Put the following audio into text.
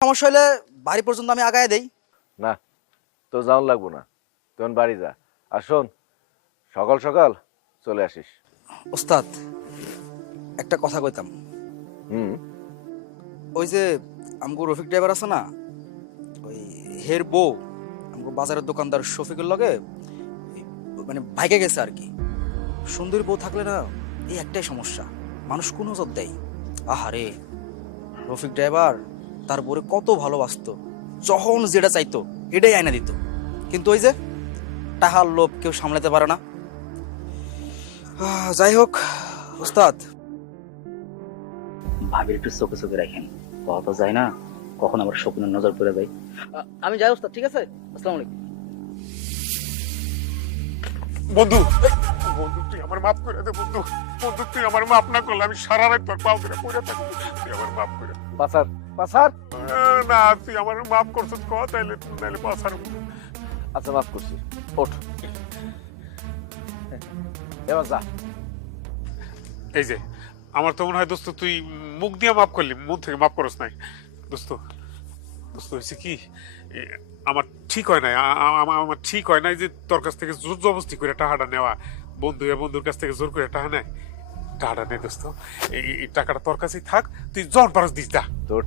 সমস্যা হলে বাড়ি পর্যন্ত আমি আগায় দেই। না, তো যাওয়ান লাগবো না, তখন বাড়ি যা। আর শোন, সকাল সকাল চলে আসিস। ওস্তাদ, একটা কথা কইতাম। হুম। ওই যে আমগো রফিক ড্রাইভার আছে না, ওই হের বউ আমগো বাজারের দোকানদার শফিকের লগে মানে ভাইকে গেছে আর কি। সুন্দরী বউ থাকলে না এই একটাই সমস্যা, মানুষ কোন নজর দেয়। আহারে, রফিক ড্রাইভার তার বউরে কত ভালোবাসতো, যখন যেটা চাইতো এটাই আয়না দিত। কিন্তু ওই যে টাহার লোভ কেউ সামলাতে পারে না। যাই হোক ওস্তাদ, ভাবির একটু চোখে চোখে রাখেন, কথা তো যায় না কখন আবার শকুনের নজর পড়ে যায়। আমি যাই ওস্তাদ, ঠিক আছে? আসসালামু আলাইকুম। বন্ধু, বন্ধু তুই আমার মাফ করে দে বন্ধু। বন্ধু তুই আমার মাফ না করলে আমি সারা রাত তোর পাও ধরে পড়ে থাকবো। তুই আমার মাফ করে দে। পাসার পাসার। না তুই আমার মাফ করছিস ক, তাইলে নাইলে পাসার। আচ্ছা, মাফ করছি, ওঠ এবার যা। এই যে আমার তো মনে হয় দোস্ত তুই মুখ দিয়ে মাফ করলি, মন থেকে মাফ করস নাই দোস্ত। দোস্ত হয়েছে কি, আমার ঠিক হয় নাই, আমার ঠিক হয় নাই যে তোর কাছ থেকে জোর জবরদস্তি করে টাকাটা নেওয়া। বন্ধুর কাছ থেকে জোর করে টাকা নেয়, টাকাটা নেই দোস্ত। এই টাকাটা তোর কাছেই থাক, তুই জন পারস দিস যা। তোর